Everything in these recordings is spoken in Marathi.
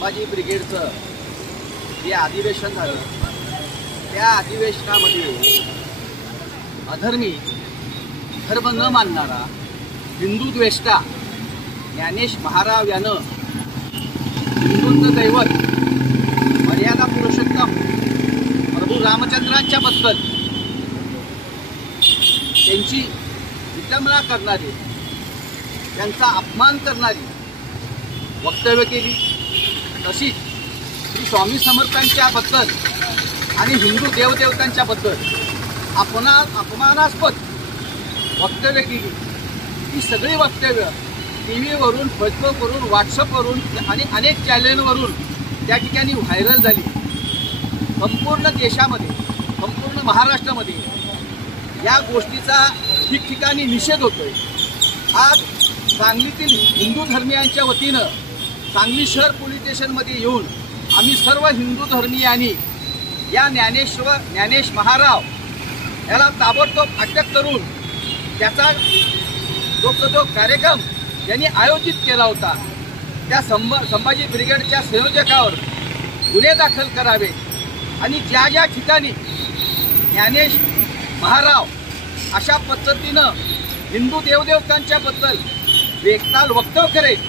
संभाजी ब्रिगेडचं जे अधिवेशन झालं त्या अधिवेशनामध्ये अधर्मी, धर्म न मानणारा, हिंदू द्वेष्टा ज्ञानेश महाराव यानं हिंदूंचं दैवत मर्यादा पुरुषोत्तम प्रभू रामचंद्रांच्या बद्दल त्यांची विटंबना करणारी, त्यांचा अपमान करणारी वक्तव्य केली। तशीच श्री स्वामी समर्थांच्या बद्दल आणि हिंदू देवदेवतांच्या बद्दल अपमानास्पद वक्तव्य केली। ही सगळी वक्तव्य टीव्हीवरून, फेसबुकवरून, व्हॉट्सअपवरून आणि अनेक चॅनलवरून त्या ठिकाणी व्हायरल झाली। संपूर्ण देशामध्ये, संपूर्ण महाराष्ट्रामध्ये या गोष्टीचा ठिकठिकाणी निषेध होतोय। आज सांगलीतील हिंदू धर्मीयांच्या वतीनं सांगली शहर पोलीस स्टेशनमध्ये येऊन आम्ही सर्व हिंदू धर्मीयांनी या ज्ञानेश महाराव याला ताबडतोब अटक करून त्याचा जो कार्यक्रम यांनी आयोजित केला होता त्या संभाजी ब्रिगेडच्या संयोजकावर गुन्हे दाखल करावे आणि ज्या ज्या ठिकाणी ज्ञानेश महाराव अशा पद्धतीनं हिंदू देवदेवतांच्या बद्दल बेताल वक्तव्य करेल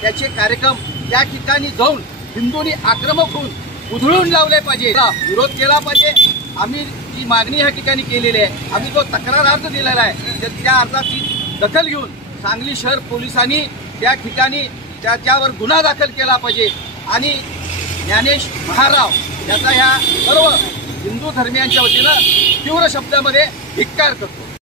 त्याचे कार्यक्रम त्या ठिकाणी जाऊन हिंदूंनी आक्रमक होऊन उधळून लावले पाहिजे, विरोध केला पाहिजे। आम्ही जी मागणी या ठिकाणी केलेली आहे, आम्ही जो तक्रार अर्ज दिलेला आहे त्या अर्जाची दखल घेऊन सांगली शहर पोलिसांनी त्या ठिकाणी त्याच्यावर गुन्हा दाखल केला पाहिजे आणि ज्ञानेश महाराव याचा ह्या सर्व हिंदू धर्मियांच्या वतीनं तीव्र शब्दामध्ये धिक्कार करतो।